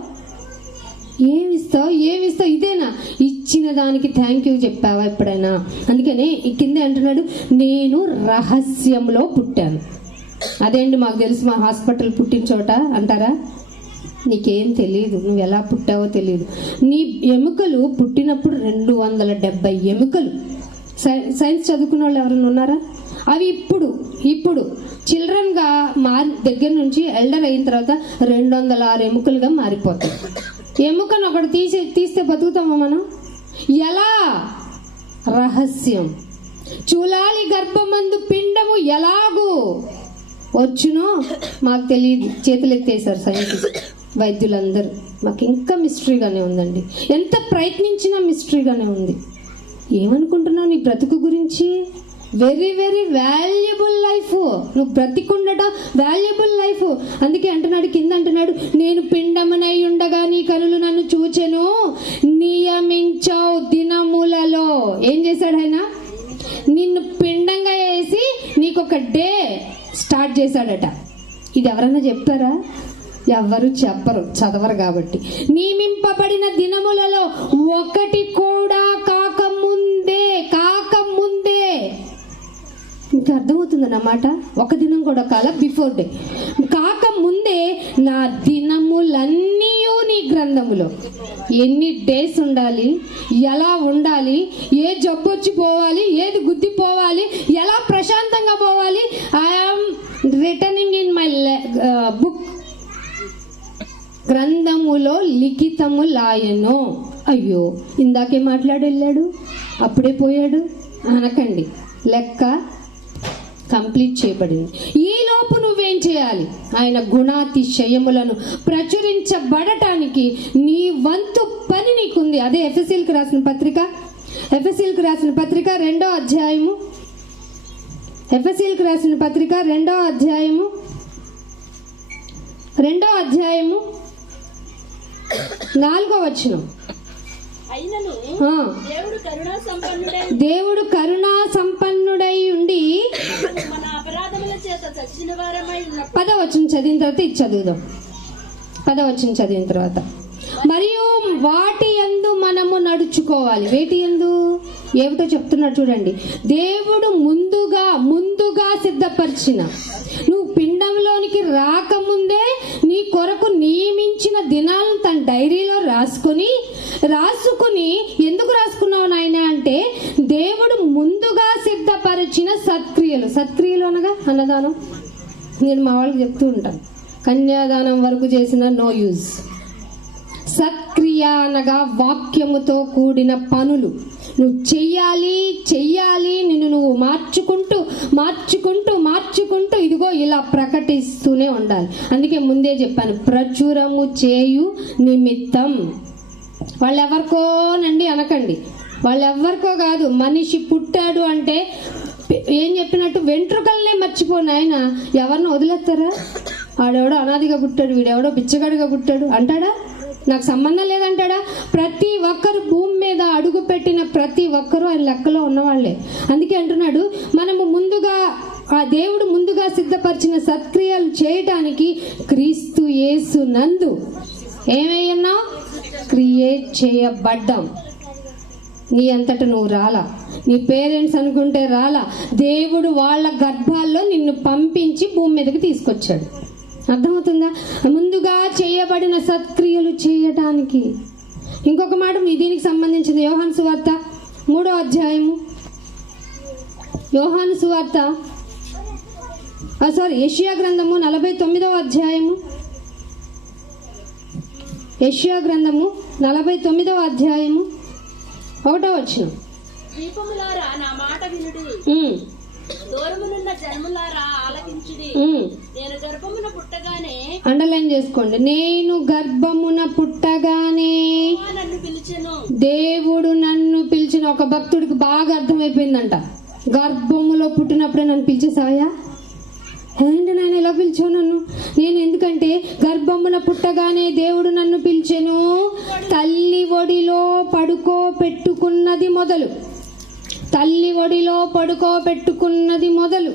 ఇదేనా ఇచ్చిన దానికి థ్యాంక్ యూ చెప్పావా ఎప్పుడైనా? అందుకనే ఈ కింద అంటున్నాడు, నేను రహస్యంలో పుట్టాను. అదేంటి మాకు తెలుసు, మా హాస్పిటల్ పుట్టిన చోట అంటారా? నీకేం తెలియదు, నువ్వు ఎలా పుట్టావో తెలియదు. నీ ఎముకలు పుట్టినప్పుడు 270 ఎముకలు. సైన్స్ చదువుకున్న వాళ్ళు ఎవరైనా ఉన్నారా? అవి ఇప్పుడు చిల్డ్రన్గా దగ్గర నుంచి ఎల్డర్ అయిన తర్వాత 206 ఎముకలుగా మారిపోతాయి. ఎముకను ఒకటి తీస్తే బతుకుతామా మనం? ఎలా? రహస్యం. చూలాలి గర్భమందు పిండము ఎలాగూ వచ్చునో మాకు తెలియదు. చేతులు ఎత్తేసారు సైంటిస్ట్, వైద్యులందరూ. మాకు ఇంకా మిస్టరీగానే ఉందండి, ఎంత ప్రయత్నించినా మిస్టరీగానే ఉంది. ఏమనుకుంటున్నావు నీ బ్రతుకు గురించి? Very very valuable life. నువ్వు బ్రతికుండటం వాల్యుబుల్ లైఫ్. అందుకే అంటున్నాడు, కింద అంటున్నాడు, నేను పిండమునై ఉండగా నీ కనులు నన్ను చూచెను, నియమించావు దినములలో. ఏం చేశాడు ఆయన? నిన్ను పిండంగా వేసి నీకొక డే స్టార్ట్ చేశాడట. ఇది ఎవరన్నా చెప్పారా? ఎవ్వరు చెప్పరు, చదవరు కాబట్టి. నియమింపబడిన దినములలో ఒకటి కూడా కాకముందే మీకు అర్థమవుతుంది అన్నమాట. ఒక దినం కూడా కాల, బిఫోర్ డే కాకముందే నా దినములన్నీ నీ గ్రంథములో. ఎన్ని డేస్ ఉండాలి, ఎలా ఉండాలి, ఏ జబ్బు వచ్చి పోవాలి, ఏది గుద్ది పోవాలి, ఎలా ప్రశాంతంగా పోవాలి, I'm returning in my book. గ్రంథములో లిఖితము లాయను. అయ్యో ఇందాకే మాట్లాడి వెళ్ళాడు, అప్పుడే పోయాడు అనకండి. లెక్క కంప్లీట్ చేయబడింది. ఈ లోపు నువ్వేం చేయాలి? ఆయన గుణాతిశయములను ప్రచురించబడటానికి నీ వంతు పని నీకుంది. అదే ఎఫెసీయులకు రాసిన పత్రిక 2వ అధ్యాయము, ఎఫెసీయులకు రాసిన పత్రిక 2వ అధ్యాయము 4వ వచనం. దేవుడు కరుణా సంపన్నుడై ఉండి 10వ వచనం చదివిన తర్వాత ఇది చదువుదాం. 10వ వచనం చదివిన తర్వాత, మరియు వాటి యందు మనము నడుచుకోవాలి. వేటి యందు? ఏమిటో చెప్తున్నాడు చూడండి. దేవుడు ముందుగా సిద్ధపరిచిన, నువ్వు పిండంలోనికి రాకముందే నీ కొరకు నియమించిన దినాలను తన డైరీలో రాసుకుని ఎందుకు రాసుకున్నావు నాయన అంటే, దేవుడు ముందుగా సిద్ధపరిచిన సత్క్రియలు అనగా అన్నదానం. నేను మా వాళ్ళకి చెప్తూ ఉంటాను, కన్యాదానం వరకు చేసిన నో యూజ్. సత్క్రియ అనగా వాక్యముతో కూడిన పనులు. నువ్వు చెయ్యాలి, నిన్ను నువ్వు మార్చుకుంటూ ఇదిగో ఇలా ప్రకటిస్తూనే ఉండాలి. అందుకే ముందే చెప్పాను, ప్రచురము చేయు నిమిత్తం. వాళ్ళెవరికోనండి అనకండి, వాళ్ళెవ్వరికో కాదు. మనిషి పుట్టాడు అంటే ఏం చెప్పినట్టు వెంట్రుకల్నే మర్చిపోను. ఆయన ఎవరిని వదిలేస్తారా? వాడెవడో అనాదిగా పుట్టాడు, వీడెవడో బిచ్చగాడిగా పుట్టాడు అంటాడా? నాకు సంబంధం లేదంటాడా? ప్రతి ఒక్కరు భూమి మీద అడుగు పెట్టిన ప్రతి ఒక్కరూ ఆయన లెక్కలో ఉన్నవాళ్లే. అందుకే అంటున్నాడు, మనము ముందుగా ఆ దేవుడు ముందుగా సిద్ధపరిచిన సత్క్రియలు చేయటానికి క్రీస్తు యేసు నందు ఏమయ్యన్నా క్రియేట్ చేయబడ్డాం. నీ అంతట నువ్వు రాలా, నీ పేరెంట్స్ అనుకుంటే రాలా. దేవుడు వాళ్ళ గర్భాల్లో నిన్ను పంపించి భూమి మీదకి తీసుకొచ్చాడు. అర్థమవుతుందా? ముందుగా చేయబడిన సత్క్రియలు చేయటానికి. ఇంకొక మాట దీనికి సంబంధించింది యోహాను సువార్త 3వ అధ్యాయము, యోహాను సువార్త యెషయా గ్రంథము 49వ అధ్యాయము, యెషయా గ్రంథము 49వ అధ్యాయము 1వ వచనం. దీపములారా నా మాట వినుడి, దూరమునున్న జనములారా ఆలకించుడి. నేను గర్భమున పుట్టగానే, అండర్లైన్ చేసుకోండి, నేను గర్భమున పుట్టగానే నన్ను పిలిచెను. దేవుడు నన్ను పిలిచిన. ఒక భక్తుడికి బాగా అర్థమైపోయిందంట, గర్భములో పుట్టినప్పుడే నన్ను పిలిచేసావయ్యా. ఏంటి నాయన ఎలా పిలిచావు నన్ను? నేను ఎందుకంటే గర్భమున పుట్టగానే దేవుడు నన్ను పిలిచెను. తల్లి ఒడిలో పడుకోబెట్టుకున్నది మొదలు, తల్లి ఒడిలో పడుకోబెట్టుకున్నది మొదలు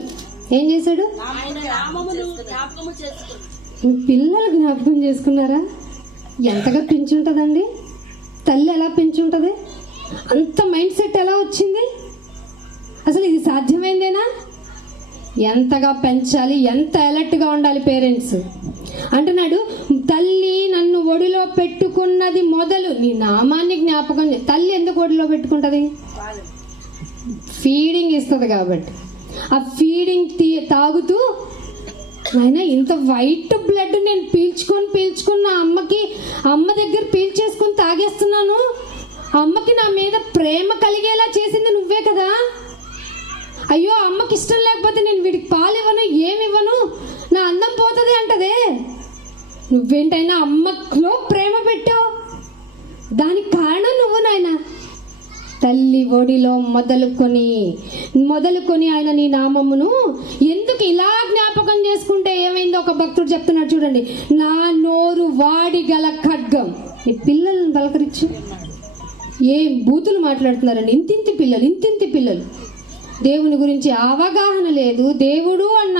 ఏం చేశాడు? పిల్లలు జ్ఞాపకం చేసుకున్నారా? ఎంతగా పెంచుంటదండి తల్లి, ఎలా పెంచుంటది? అంత మైండ్ సెట్ ఎలా వచ్చింది? అసలు ఇది సాధ్యమైందేనా? ఎంతగా పెంచాలి, ఎంత అలర్ట్గా ఉండాలి పేరెంట్స్. అంటున్నాడు, తల్లి నన్ను ఒడిలో పెట్టుకున్నది మొదలు నీ నామాన్ని జ్ఞాపకం. తల్లి ఎందుకు ఒడిలో పెట్టుకుంటది? ఫీడింగ్ ఇస్తుంది కాబట్టి. ఆ ఫీడింగ్ తాగుతూ ఆయన ఇంత వైట్ బ్లడ్ నేను పీల్చుకున్న అమ్మ దగ్గర పీల్చేసుకుని తాగేస్తున్నాను. అమ్మకి నా మీద ప్రేమ కలిగేలా చేసింది నువ్వే కదా. అయ్యో అమ్మకి ఇష్టం లేకపోతే నేను వీడికి పాలు ఇవ్వను, ఏమివ్వను, నా అందం పోతుంది అంటదే. నువ్వేంటైనా అమ్మలో ప్రేమ పెట్టావు, దానికి కారణం నువ్వు నాయనా. తల్లి ఒడిలో మొదలుకొని ఆయన నీ నామమును ఎందుకు ఇలా జ్ఞాపకం చేసుకుంటే ఏమైందో ఒక భక్తుడు చెప్తున్నాడు చూడండి. నా నోరు వాడి గల ఖడ్గం. ఈ పిల్లలను పలకరించి ఏం బూతులు మాట్లాడుతున్నారండి. ఇంతింతి పిల్లలు దేవుని గురించి అవగాహన లేదు, దేవుడు అన్న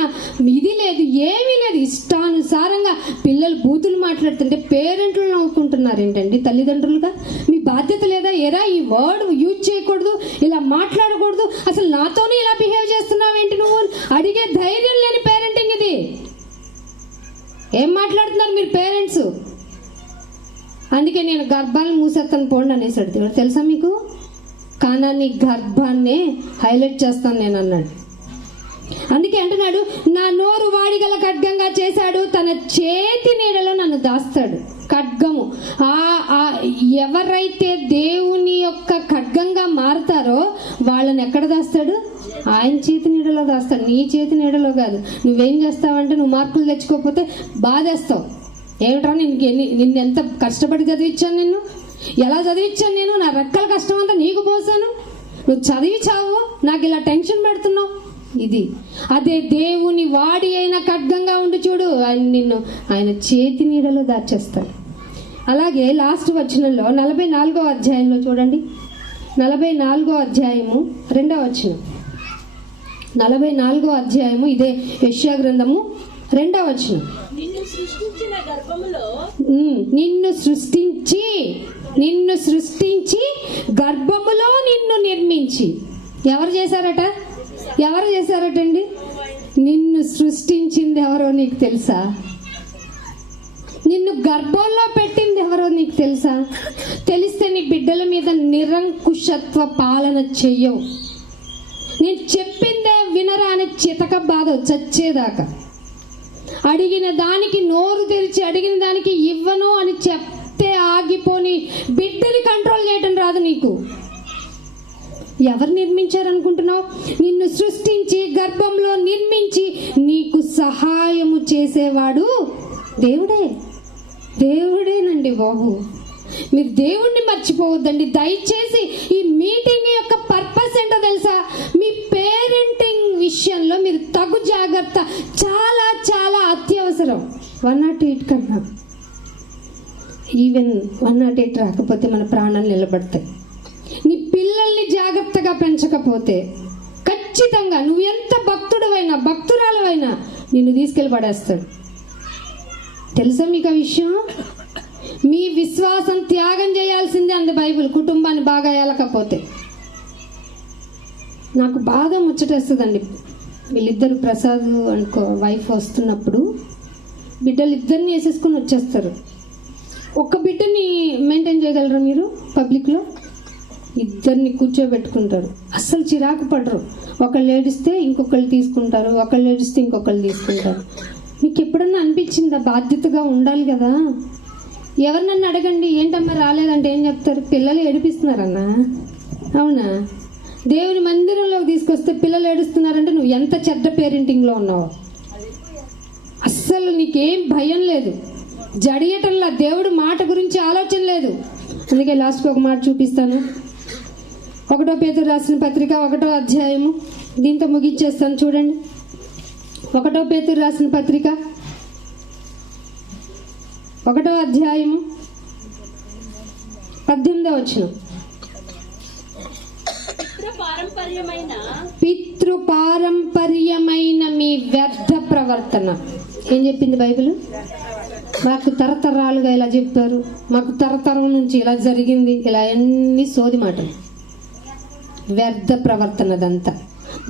ఇది లేదు, ఏమీ లేదు. ఇష్టానుసారంగా పిల్లలు బూతులు మాట్లాడుతుంటే పేరెంట్లు నవ్వుకుంటున్నారు ఏంటండి? తల్లిదండ్రులుగా మీ బాధ్యత లేదా? ఎరా ఈ వర్డ్ యూజ్ చేయకూడదు, ఇలా మాట్లాడకూడదు, అసలు నాతోనే ఇలా బిహేవ్ చేస్తున్నావేంటి నువ్వు అడిగే ధైర్యం లేని పేరెంటింగ్ ఇది. ఏం మాట్లాడుతున్నారు మీరు పేరెంట్స్? అందుకే నేను గర్భాలను మూసేస్తాను పోండి అనేసాడు దేవుడు. తెలుసా మీకు? కానాని గర్భాన్నే హైలైట్ చేస్తాను నేను అన్నాడు. అందుకే అంటున్నాడు, నా నోరు వాడిగల ఖడ్గంగా చేశాడు, తన చేతి నీడలో నన్ను దాస్తాడు. ఖడ్గము, ఎవరైతే దేవుని యొక్క ఖడ్గంగా మారుతారో వాళ్ళని ఎక్కడ దాస్తాడు? ఆయన చేతి నీడలో దాస్తాడు, నీ చేతి నీడలో కాదు. నువ్వేం చేస్తావంటే, నువ్వు మార్కులు తెచ్చుకోకపోతే బాధేస్తావు. ఏమిట్రా నిన్ను ఎంత కష్టపడి చదివించాను, నిన్ను ఎలా చదివించాను, నేను నా రెక్కల కష్టం అంతా నీకు పోసాను, నువ్వు చదివి చావు, నాకు ఇలా టెన్షన్ పెడుతున్నావు. ఇది అదే దేవుని వాడి అయిన ఖడ్గంగా ఉండి చూడు, ఆయన చేతి నీడలో దాచేస్తాడు. అలాగే లాస్ట్ వచనంలో 44వ అధ్యాయంలో చూడండి, 44వ అధ్యాయము 2వ వచనం. 44వ అధ్యాయము ఇదే యెషయా గ్రంథము 2వ వచనం. నిన్ను సృష్టించి గర్భములో నిన్ను నిర్మించి. ఎవరు చేశారటండి? నిన్ను సృష్టించింది ఎవరో నీకు తెలుసా? నిన్ను గర్భంలో పెట్టింది ఎవరో నీకు తెలుసా? తెలిస్తే నీ బిడ్డల మీద నిరంకుశత్వ పాలన చెయ్యవు. నేను చెప్పిందే వినరా అని చితక బాధ చచ్చేదాకా. అడిగిన దానికి నోరు తెరిచి అడిగిన దానికి ఇవ్వను అని చెప్తే ఆగిపోని బిడ్డని కంట్రోల్ చేయటం రాదు నీకు. ఎవరు నిర్మించారనుకుంటున్నావు? నిన్ను సృష్టించి గర్భంలో నిర్మించి నీకు సహాయము చేసేవాడు దేవుడేనండి బాబు. మీరు దేవుణ్ణి మర్చిపోవద్దండి దయచేసి. ఈ మీటింగ్ యొక్క పర్పస్ ఏంటో తెలుసా? మీ పేరెంటింగ్ విషయంలో మీరు తగు జాగ్రత్త చాలా చాలా అత్యవసరం. 108 కన్నా ఈవెన్ 108 రాకపోతే మన ప్రాణాలు నిలబడతాయి. నీ పిల్లల్ని జాగ్రత్తగా పెంచకపోతే ఖచ్చితంగా నువ్వు ఎంత భక్తుడవైనా భక్తురాలవైనా నిన్ను తీసుకెళ్ళి పడేస్తాడు. తెలుసా మీకు ఆ విషయం? మీ విశ్వాసం త్యాగం చేయాల్సిందే అంది బైబిల్, కుటుంబాన్ని బాగా ఏలకపోతే. నాకు బాగా ముచ్చటేస్తుందండి. వీళ్ళిద్దరు ప్రసాద్ అనుకో వైఫ్ వస్తున్నప్పుడు బిడ్డలు ఇద్దరిని వేసేసుకుని వచ్చేస్తారు. ఒక్క బిడ్డని మెయింటైన్ చేయగలరా మీరు? పబ్లిక్లో ఇద్దరిని కూర్చోబెట్టుకుంటారు. అస్సలు చిరాకు పడరు. ఒకళ్ళు ఏడిస్తే ఇంకొకళ్ళు తీసుకుంటారు, ఒకళ్ళు ఏడిస్తే ఇంకొకళ్ళు తీసుకుంటారు. మీకు ఎప్పుడన్నా అనిపించిందా బాధ్యతగా ఉండాలి కదా? ఎవరినన్నా అడగండి, ఏంటమ్మా రాలేదంటే ఏం చెప్తారు? పిల్లలు ఏడిపిస్తున్నారన్నా. అవునా? దేవుని మందిరంలోకి తీసుకొస్తే పిల్లలు ఏడుస్తున్నారంటే నువ్వు ఎంత చెడ్డ పేరెంటింగ్లో ఉన్నావు. అస్సలు నీకేం భయం లేదు, జడియటంలా, దేవుడు మాట గురించి ఆలోచన లేదు. అందుకే లాస్ట్కి ఒక మాట చూపిస్తాను. 1 పేతురు రాసిన పత్రిక 1వ అధ్యాయము, దీంతో ముగిచ్చేస్తాను చూడండి. 1 పేతురు రాసిన పత్రిక 1వ అధ్యాయము 18వ వచనం. పితృపారంపర్యమైన మీ వ్యర్థ ప్రవర్తన. ఏం చెప్పింది బైబిల్? మాకు తరతరాలుగా ఇలా చెప్పారు, మాకు తరతరం నుంచి ఇలా జరిగింది, ఇలా ఎన్ని సోది మాటలు. వ్యర్థ ప్రవర్తనదంతా.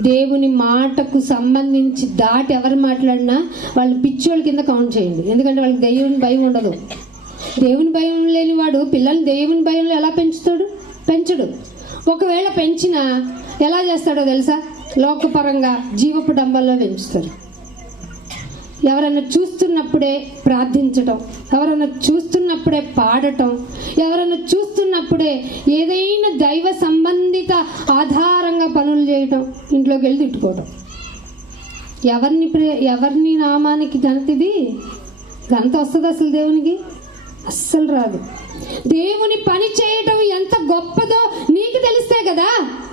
దేవుని మాటకు సంబంధించి దాటి ఎవరు మాట్లాడినా వాళ్ళు పిచ్చోళ్ళ కింద కౌంట్ చేయండి. ఎందుకంటే వాళ్ళకి దేవుని భయం ఉండదు. దేవుని భయం లేని వాడు పిల్లల్ని దేవుని భయంలో ఎలా పెంచడు. ఒకవేళ పెంచినా ఎలా చేస్తాడో తెలుసా? లోకపరంగా జీవపు డంబాల్లో పెంచుతాడు. ఎవరైనా చూస్తున్నప్పుడే ప్రార్థించటం, ఎవరైనా చూస్తున్నప్పుడే పాడటం, ఎవరైనా చూస్తున్నప్పుడే ఏదైనా దైవ సంబంధిత ఆధారంగా పనులు చేయటం, ఇంట్లోకి వెళ్ళి తిట్టుకోవటం. ఎవరిని నామానికి ఘనతిది? ఘనత వస్తుంది అసలు దేవునికి? అస్సలు రాదు. దేవుని పని చేయటం ఎంత గొప్పదో నీకు తెలిస్తే కదా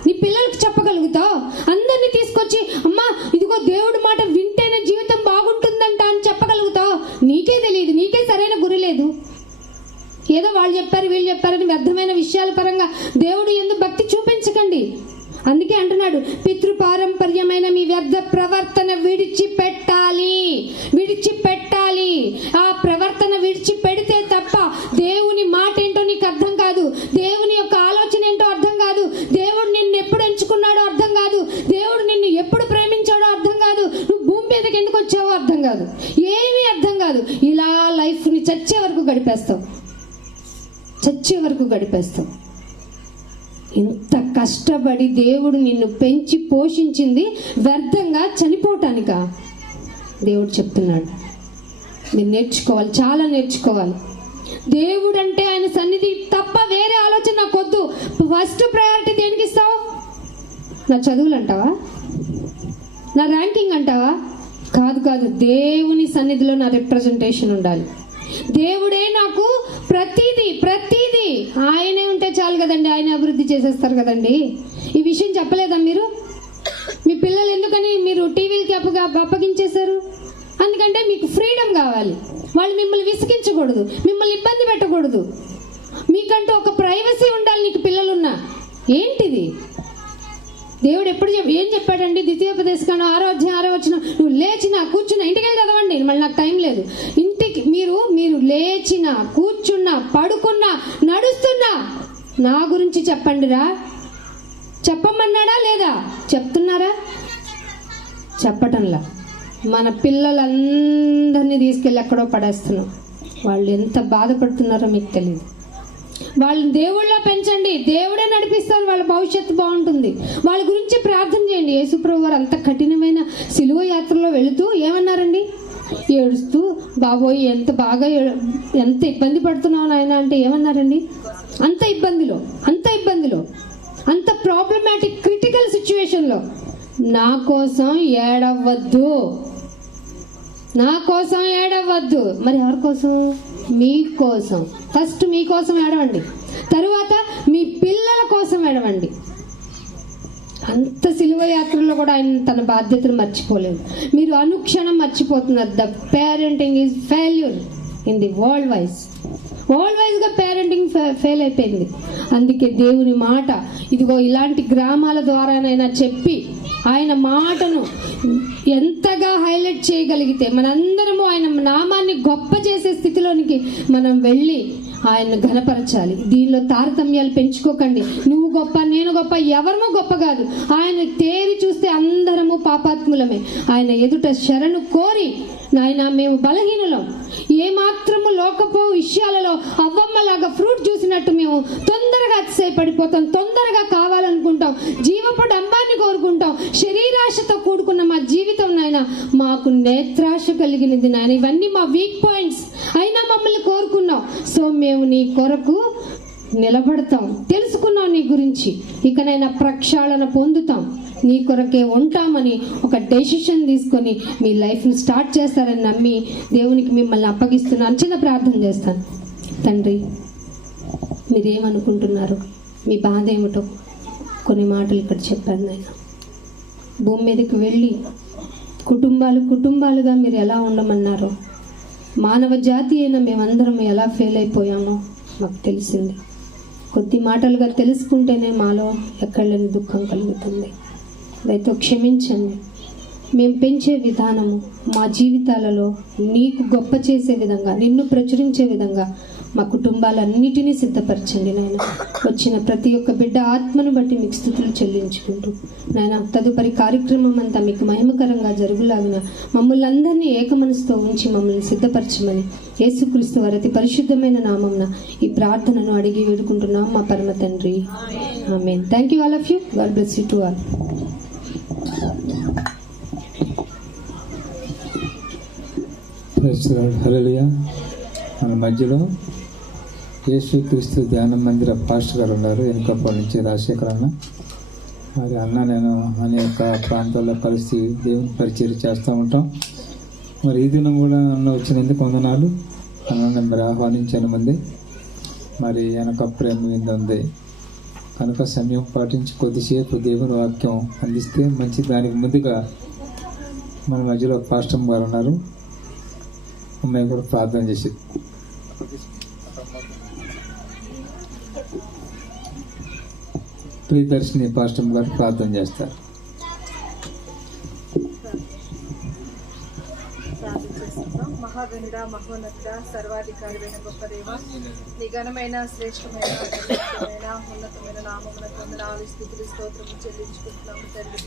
నీ పిల్లలకు చెప్పగలుగుతావు. అందరినీ తీసుకొచ్చి అమ్మా ఇదిగో దేవుడి మాట వింటేనే జీవితం బాగుంటుందంట అని చెప్పగలుగుతావు. నీకే తెలియదు, నీకే సరైన గురి లేదు. ఏదో వాళ్ళు చెప్పారు వీళ్ళు చెప్పారని వ్యర్థమైన విషయాల పరంగా దేవుడు ఎందుకు భక్తి చూపించకండి. అందుకే అంటున్నాడు, పితృపారంపర్యమైన మీ వ్యర్థ ప్రవర్తన విడిచిపెట్టాలి. ఆ ప్రవర్తన విడిచిపెడితే తప్ప దేవుని మాట ఏంటో నీకు అర్థం కాదు, దేవుని యొక్క ఆలోచన ఏంటో అర్థం కాదు, దేవుడు నిన్ను ఎప్పుడు ఎంచుకున్నాడో అర్థం కాదు, దేవుడు నిన్ను ఎప్పుడు ప్రేమించాడో అర్థం కాదు, నువ్వు భూమి మీదకి ఎందుకు వచ్చావో అర్థం కాదు, ఏమీ అర్థం కాదు. ఇలా లైఫ్ని చచ్చే వరకు గడిపేస్తావు. ఇంత కష్టపడి దేవుడు నిన్ను పెంచి పోషించింది వ్యర్థంగా చనిపోవటానికా? దేవుడు చెప్తున్నాడు. మీరు నేర్చుకోవాలి, చాలా నేర్చుకోవాలి. దేవుడు అంటే ఆయన సన్నిధి తప్ప వేరే ఆలోచన నాకు వద్దు. ఫస్ట్ ప్రయారిటీ దేనికి ఇస్తావు? నా చదువులు అంటావా? నా ర్యాంకింగ్ అంటావా? కాదు. దేవుని సన్నిధిలో నా రిప్రజెంటేషన్ ఉండాలి. దేవుడే నాకు ప్రతిదీ ఆయనే ఉంటే చాలు కదండి, ఆయన అభివృద్ధి చేసేస్తారు కదండి. ఈ విషయం చెప్పలేదా మీరు? మీ పిల్లలు ఎందుకని మీరు టీవీలకి అప్పగించేశారు? అందుకంటే మీకు ఫ్రీడమ్ కావాలి. వాళ్ళు మిమ్మల్ని విసిగించకూడదు, మిమ్మల్ని ఇబ్బంది పెట్టకూడదు. మీకంటూ ఒక ప్రైవసీ ఉండాలి. నీకు పిల్లలున్నా ఏంటిది? దేవుడు ఎప్పుడు ఏం చెప్పాడండి? ద్వితీయోపదేశకాండం 6వ అధ్యాయం 6వ వచనం, నువ్వు లేచినా కూర్చున్నా, ఇంటికి వెళ్ళి చదవండి, మళ్ళీ నాకు టైం లేదు. ఇంటికి మీరు లేచినా కూర్చున్నా పడుకున్నా నడుస్తున్నా నా గురించి చెప్పండిరా. చెప్పమన్నాడా లేదా? చెప్తున్నారా? చెప్పటంలా. మన పిల్లలందరినీ తీసుకెళ్ళి ఎక్కడో పడేస్తున్నాం. వాళ్ళు ఎంత బాధపడుతున్నారో మీకు తెలియదు. వాళ్ళని దేవుళ్ళ పెంచండి, దేవుడే నడిపిస్తారు, వాళ్ళ భవిష్యత్తు బాగుంటుంది. వాళ్ళ గురించి ప్రార్థన చేయండి. యేసుప్రభు వారు అంత కఠినమైన సిలువ యాత్రలో వెళుతూ ఏమన్నారండి? ఏడుస్తూ, బాబోయ్ ఎంత ఇబ్బంది పడుతున్నావు నాయన అంటే ఏమన్నారండి? అంత ఇబ్బందిలో అంత ప్రాబ్లమాటిక్ క్రిటికల్ సిచ్యువేషన్లో నా కోసం ఏడవద్దు. మరి ఎవరి కోసం? మీకోసం. ఫస్ట్ మీకోసం ఏడవండి, తరువాత మీ పిల్లల కోసం ఏడవండి. అంత సిలువ యాత్రలో కూడా ఆయన తన బాధ్యతను మర్చిపోలేదు. మీరు అనుక్షణం మర్చిపోతున్నారు. The parenting is failure. In the world వైజ్గా పేరెంటింగ్ ఫెయిల్ అయిపోయింది. అందుకే దేవుని మాట ఇదిగో ఇలాంటి గ్రామాల ద్వారానైనా చెప్పి ఆయన మాటను ఎంతగా హైలైట్ చేయగలిగితే మనందరము ఆయన నామాన్ని గొప్ప చేసే స్థితిలోనికి మనం వెళ్ళి ఆయన్ని ఘనపరచాలి. దీనిలో తారతమ్యాలు పెంచుకోకండి. నువ్వు గొప్ప, నేను గొప్ప, ఎవరమో గొప్ప కాదు. ఆయన తేరి చూస్తే అందరము పాపాత్ములమే. ఆయన ఎదుట శరణు కోరి, నాయన మేము బలహీనులం, ఏమాత్రము లోకపు విషయాలలో అవ్వమ్మలాగా ఫ్రూట్ చూసినట్టు మేము తొందరగా అతిశయపడిపోతాం, తొందరగా కావాలనుకుంటాం, జీవపు డంబాన్ని కోరుకుంటాం, శరీరాశతో కూడుకున్న మా జీవితం నాయన మాకు నేత్రాశ కలిగినది నాయన. ఇవన్నీ మా వీక్ పాయింట్స్ అయినా మమ్మల్ని కోరుకున్నాం. సో మేము నీ కొరకు నిలబడతాం, తెలుసుకున్నాం నీ గురించి, ఇకనైనా ప్రక్షాళన పొందుతాం, నీ కొరకే ఉంటామని ఒక డెసిషన్ తీసుకొని మీ లైఫ్ని స్టార్ట్ చేస్తారని నమ్మి దేవునికి మిమ్మల్ని అప్పగిస్తున్నాను. చిన్న ప్రార్థన చేస్తాను. తండ్రి, మీరేమనుకుంటున్నారు, మీ బాధ ఏమిటో కొన్ని మాటలు ఇక్కడ చెప్పాను నాయన. భూమి మీదకి వెళ్ళి కుటుంబాలుగా మీరు ఎలా ఉండమన్నారో, మానవ జాతి అయినా మేమందరం ఎలా ఫెయిల్ అయిపోయామో మాకు తెలిసింది. కొద్ది మాటలుగా తెలుసుకుంటేనే మాలో ఎక్కడలేని దుఃఖం కలుగుతుంది. దయతో క్షమించండి. మేము పెంచే విధానము మా జీవితాలలో నీకు గొప్ప చేసే విధంగా, నిన్ను ప్రచురించే విధంగా మా కుటుంబాలన్నిటినీ సిద్ధపరచండి నాయన. వచ్చిన ప్రతి ఒక్క బిడ్డ ఆత్మను బట్టి మీకు స్తుతులు చెల్లించుకుంటూ నాయన, తదుపరి కార్యక్రమం అంతా మీకు మహిమకరంగా జరుగులాగిన మమ్మల్ని అందరినీ ఏక మనసుతో ఉంచి మమ్మల్ని సిద్ధపరచమని యేసుక్రీస్తు వారి అతి పరిశుద్ధమైన నామమున ఈ ప్రార్థనను అడిగి వేడుకుంటున్నాం మా పరమ తండ్రి. Amen. Thank you all of you. God bless you to all. Hallelujah. మన మధ్యలో యేసుక్రీస్తు ధ్యాన మందిర పాస్టర్ గారు ఉన్నారు, వెనుకప్పటి నుంచి రాజశేఖర్ అన్న. మరి అన్న నేను అనేక ప్రాంతాల్లో కలిసి దేవుని పరిచయం చేస్తూ ఉంటాం. మరి ఈ దినం కూడా అన్న వచ్చినందుకు వందనాలు. అన్న మరి ఆహ్వానించాను ముందే. మరి వెనక ప్రేమ మీద ఉంది కనుక సమయం పాటించి కొద్దిసేపు దేవుని వాక్యం అందిస్తే మంచి. దానికి ముందుగా మన మధ్యలో పాస్టర్ గారు ఉన్నారు, అమ్మాయి కూడా ప్రార్థన చేసి ప్రియదర్శిని పాస్టర్ గారు ప్రార్థన చేస్తారు. మహాగణుడ, మహోన్నత, సర్వాధికారి, గొప్ప దేవ, నీ ఘనమైన శ్రేష్టమైన ఉన్నతమైన నామమునకు వందనాలు స్తుతులు స్తోత్రము చెల్లించుకుంటున్నాము తండ్రి.